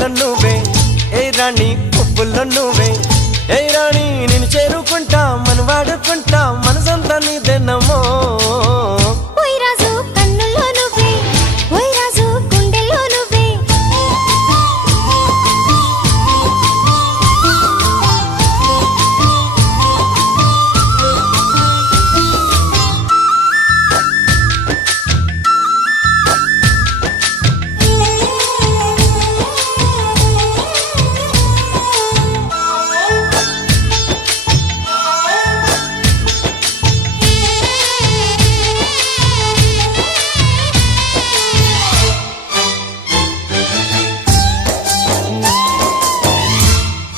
పువ్వుల్లో నువ్వే ఏ రాణి పువ్వుల్లో నువ్వే ఏ రాణి నిన్ను చేరుకుంటా మన వాడుకుంటా మనసంతా నీదేనమ్మో